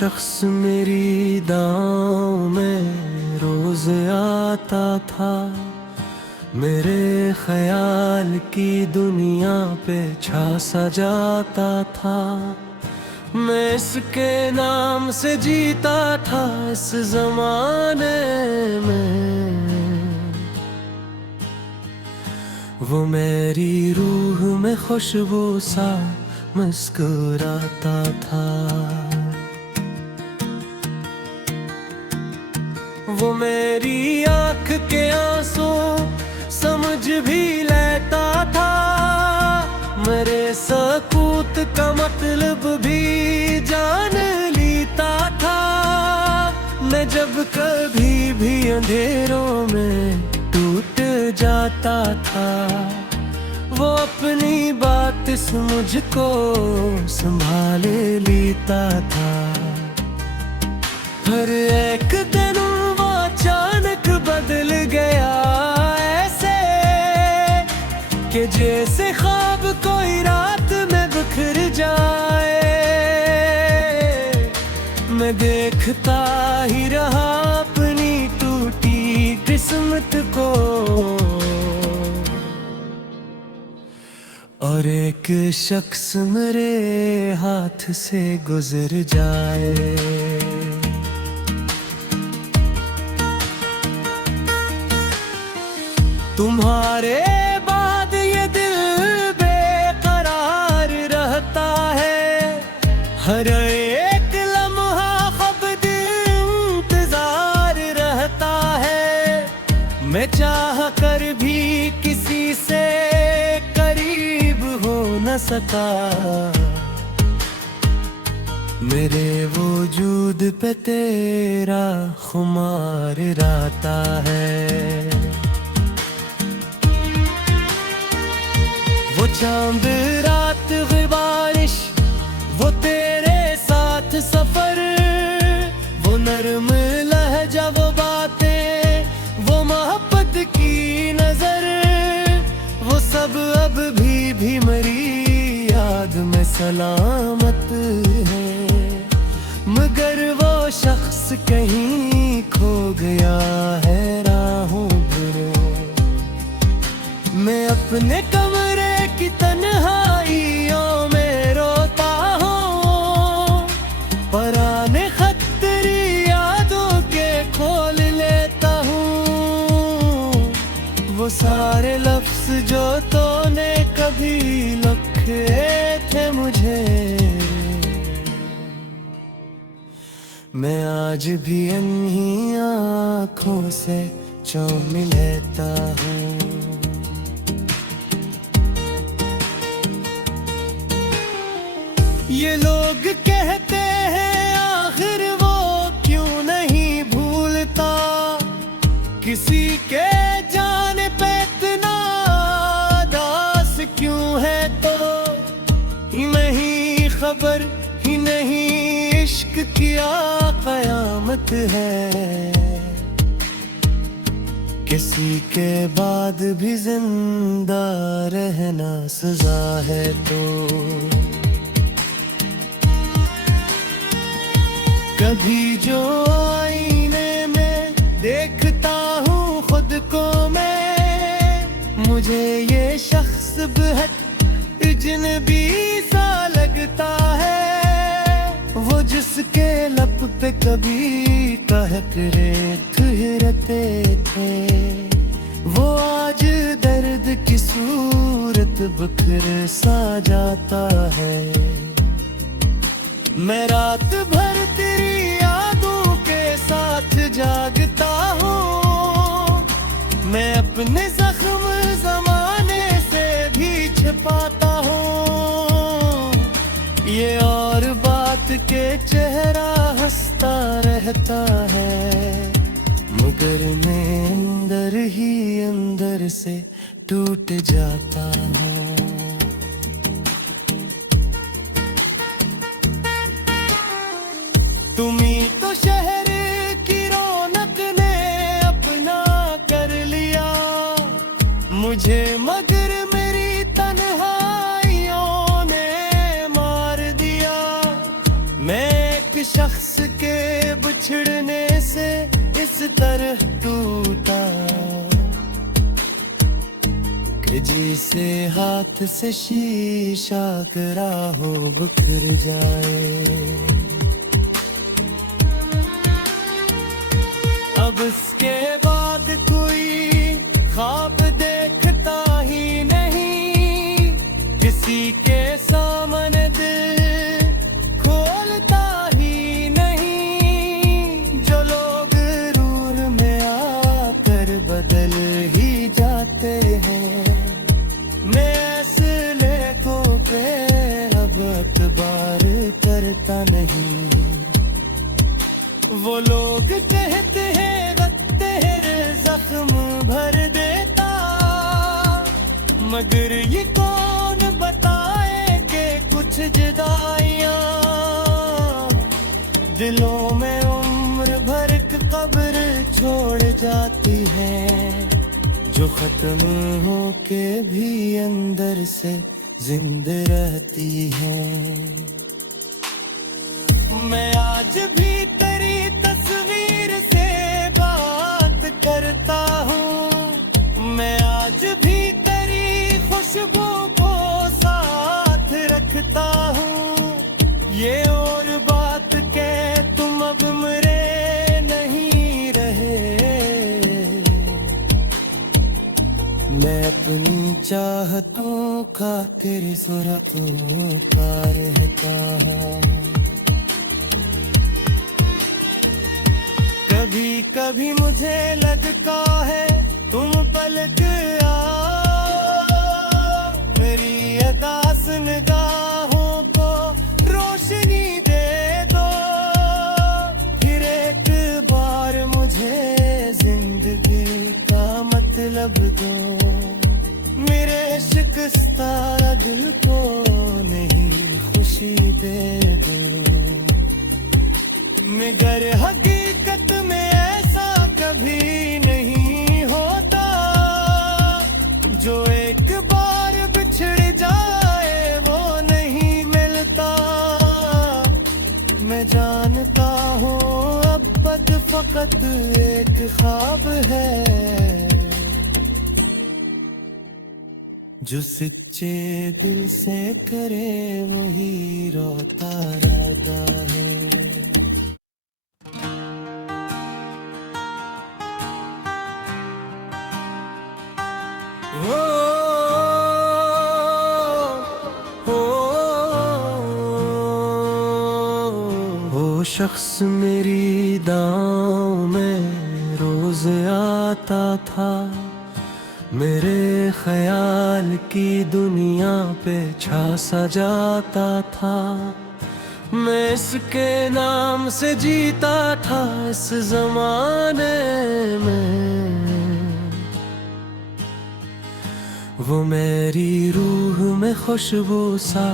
शख्स मेरी दांव में रोज आता था, मेरे ख्याल की दुनिया पे छा सा जाता था। मैं इसके नाम से जीता था इस जमाने में, वो मेरी रूह में खुशबू सा मुस्कुराता था। वो मेरी आंख के आंसू समझ भी लेता था, मेरे सकूत का मतलब भी जान लेता था। मैं जब कभी भी अंधेरों में टूट जाता था, वो अपनी बात से मुझको संभाले लेता था। हर एक दिन वो अचानक बदल गया ऐसे कि जैसे ख्वाब कोई रात में बिखर जाए। मैं देखता ही रहा अपनी टूटी किस्मत को, और एक शख्स मेरे हाथ से गुजर जाए। तुम्हारे बाद ये दिल बेकरार रहता है, हर एक लम्हा ख्वाब इंतजार रहता है। मैं चाह कर भी किसी से करीब हो न सका, मेरे वजूद पे तेरा खुमार रहता है। वो चांद रात बारिश, वो तेरे साथ सफर, वो नरम लहजा, वो बातें, वो मोहब्बत की नजर, वो सब अब भी मेरी याद में सलामत है। मगर वो शख्स कहीं खो गया है राहों में। मैं अपने कमरे की तन्हाइयों में रोता हूँ, पुराने खतरी यादों के खोल लेता हूँ। वो सारे लफ्ज जो तूने कभी लिखे थे मुझे, मैं आज भी इन्हीं आँखों से चूम लेता हूँ। ये लोग कहते हैं आखिर वो क्यों नहीं भूलता, किसी के जाने पे इतना दास क्यों है। तो नहीं खबर ही नहीं इश्क किया कयामत है, किसी के बाद भी जिंदा रहना सजा है। तो कभी जो आईने में देखता हूँ खुद को मैं, मुझे ये शख्स बेहद अजनबी सा लगता है। वो जिसके लब पे कभी कहकरे ठहरते थे, वो आज दर्द की सूरत बिखर सा जाता है। मैं रात भर तेरी यादों के साथ जागता हूँ, मैं अपने जख्म जमाने से भी छिपाता हूँ। ये और बात के चेहरा हंसता रहता है, मगर मैं अंदर ही अंदर से टूट जाता हूँ। तुम्ही तो शहर की रौनक ने अपना कर लिया मुझे, मगर मेरी तन्हाइयों ने मार दिया। मैं एक शख्स के बिछड़ने से इस तरह टूटा कि जैसे हाथ से शीशा करा हो बिखर जाए। अब इसके बाद कोई ख्वाब देखता ही नहीं, किसी के सामने दिल खोलता ही नहीं। जो लोग रूह में आकर बदल ही जाते हैं, मैं असले को पे अब एतबार करता नहीं। वो लोग कहते हैं वक्त तेरे जख्म भर देता, मगर ये कौन बताए कि कुछ जुदाइयां दिलों में उम्र भर की कब्र छोड़ जाती है, जो खत्म हो के भी अंदर से जिंदा रहती है। मैं आज भी तेरी तस्वीर से बात करता हूँ, मैं आज भी तेरी खुशबू को साथ रखता हूँ। ये और बात के तुम अब मेरे नहीं रहे, मैं अपनी चाहतों का तेरे सुरतों का रहता हूँ। कभी कभी मुझे लगता है तुम पलक आओ, मेरी अदास निगाहों को रोशनी दे दो। फिर एक बार मुझे जिंदगी का मतलब दो, मेरे शिकस्ता दिल को नहीं खुशी दे दो। मगर हकीकत में ऐसा कभी नहीं होता, जो एक बार बिछड़ जाए वो नहीं मिलता। मैं जानता हूँ अब तक फकत एक ख्वाब है, जो सच्चे दिल से करे वही रोता रहता है। वो शख्स मेरी दांव में रोज आता था, मेरे ख्याल की दुनिया पे छा सा जाता था। मैं इसके नाम से जीता था इस जमाने में, वो मेरी रूह में खुशबू सा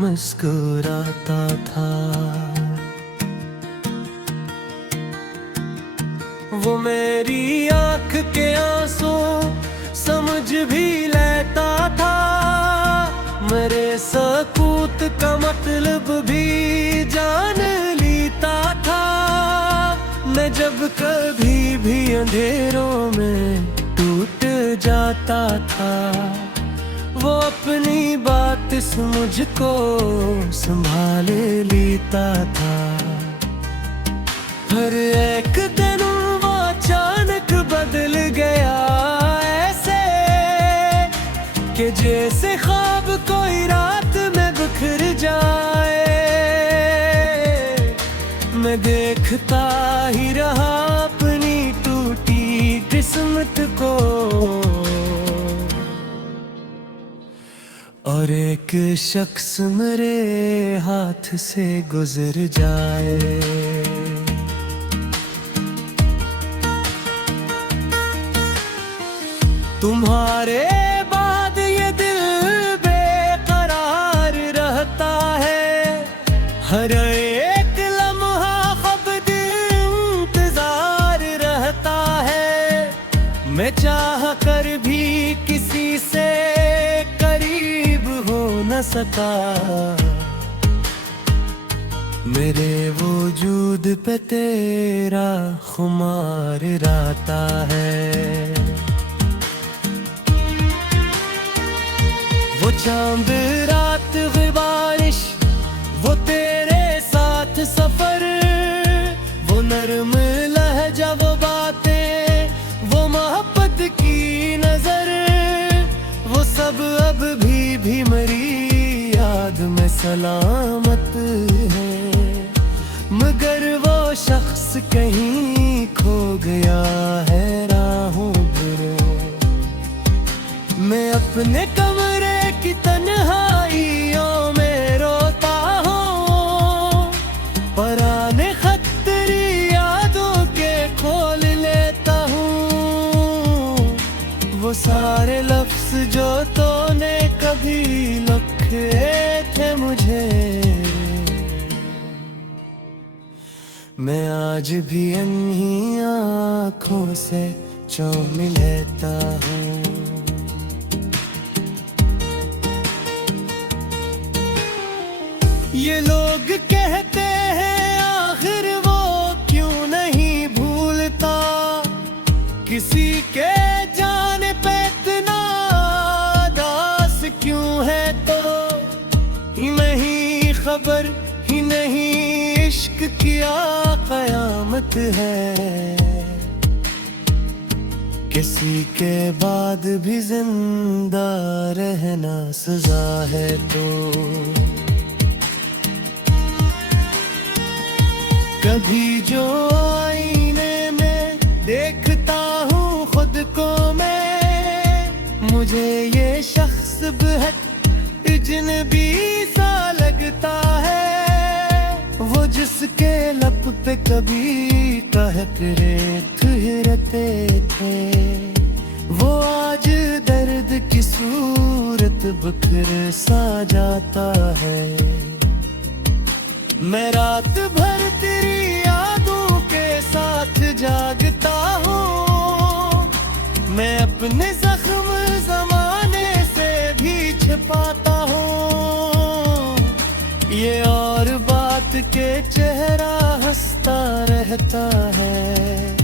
मुस्कुराता था। वो मेरी आंख के आंसू समझ भी लेता था, मेरे सकूत का मतलब भी जान लेता था। मैं जब कभी भी अंधेरों में टूट जाता था, वो अपनी बात से मुझको संभाले लेता था। हर एक दिन वो अचानक बदल गया ऐसे, कि जैसे ख्वाब कोई रात में बिखर जाए। मैं देखता ही रहा अपनी टूटी किस्मत को, और एक शख्स मेरे हाथ से गुजर जाए। तुम्हारे बाद ये दिल बेकरार रहता है, हर एक लम्हा ख्वाब इंतजार रहता है। मैं चाह कर भी किसी से करीब हो न सका, मेरे वजूद पे तेरा खुमार राता है। वो चांद रात बारिश, वो तेरे साथ सफर, वो नरम लहजा, वो बातें, वो मोहब्बत की नजर, वो सब अब भी मेरी याद में सलामत है। मगर वो शख्स कहीं खो गया है राहों में। मैं अपने कमरे की तन्हाइयों में रोता हूँ, पराने खतरी यादों के खोल लेता हूँ। वो सारे लफ्ज जो तूने कभी लिखे थे मुझे, मैं आज भी इन्हीं आँखों से चूम लेता हूँ। ये लोग कहते हैं आखिर वो क्यों नहीं भूलता, किसी के जाने पे इतना दास क्यों है, तो ही नहीं खबर, ही नहीं इश्क किया कयामत है। किसी के बाद भी जिंदा रहना सजा है, तो कभी जो आईने में देखता हूँ खुद को मैं, मुझे ये शख्स बेहद अजनबी सा लगता है। वो जिसके लब पे कभी कहकरे ठहरते थे, वो आज दर्द की सूरत बिखर सा जाता है। मैं रात भर तेरी यादों के साथ जागता हूँ, मैं अपने जख्म जमाने से भी छिपाता हूँ। ये और बात के चेहरा हंसता रहता है,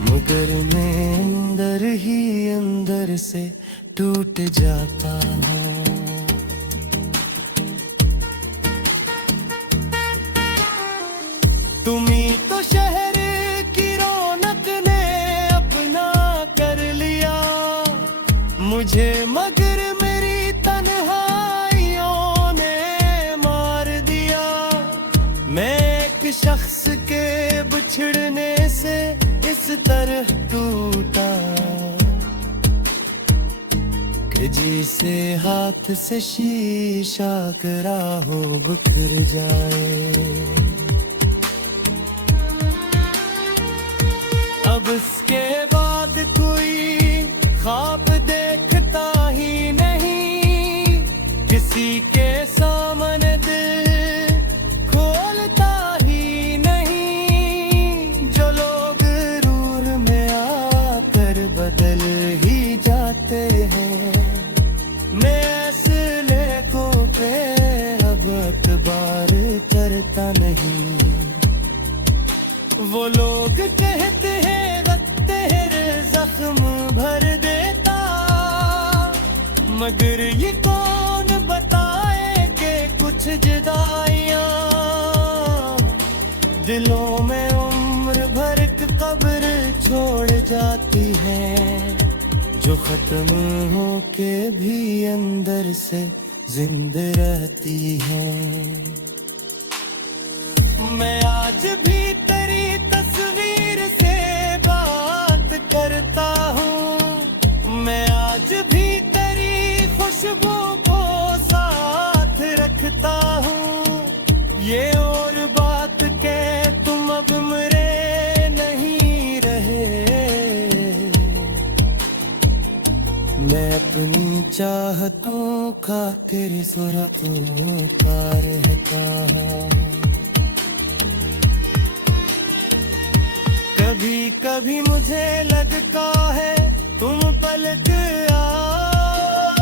मगर मैं अंदर ही अंदर से टूट जाता हूँ। तुम्ही तो शहर की रौनक ने अपना कर लिया मुझे, मगर मेरी तन्हाइयों ने मार दिया। मैं एक शख्स के बिछड़ने से इस तरह टूटा कि जिसे हाथ से शीशा करा हो बिखर जाए। अब इसके बाद कोई ख्वाब देखता ही नहीं, किसी के सामने दिल खोलता ही नहीं। जो लोग रूह में आकर बदल ही जाते हैं, मैं ऐसे लेखों पे अब एतबार करता नहीं। वो लोग कहते हैं तेरे जख्म भर देता, मगर ये कौन बताए कि कुछ जुदाइयां दिलों में उम्र भर की कब्र छोड़ जाती है, जो खत्म हो के भी अंदर से जिंदा रहती है। मैं आज भी तेरी तस्वीर से बात करता हूँ, मैं आज भी तेरी खुशबू को साथ रखता हूँ। ये और बात के तुम अब मेरे नहीं रहे, मैं अपनी चाहतों का तेरी सूरत का रहता। कभी कभी मुझे लगता है तुम पलक आओ,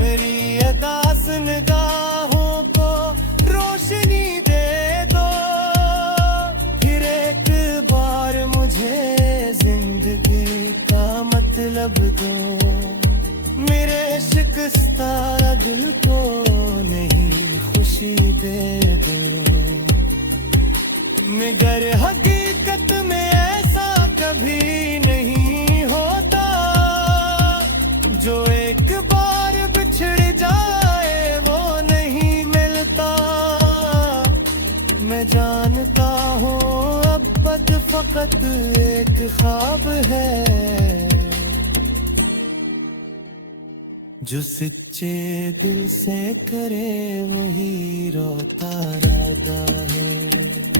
मेरी अदास निगाहों को रोशनी दे मगर हकीकत में ऐसा कभी नहीं होता, जो एक बार बिछड़ जाए वो नहीं मिलता। मैं जानता हूँ अब फकत एक ख्वाब है, जो सच्चे दिल से करे वही रोता रहता है।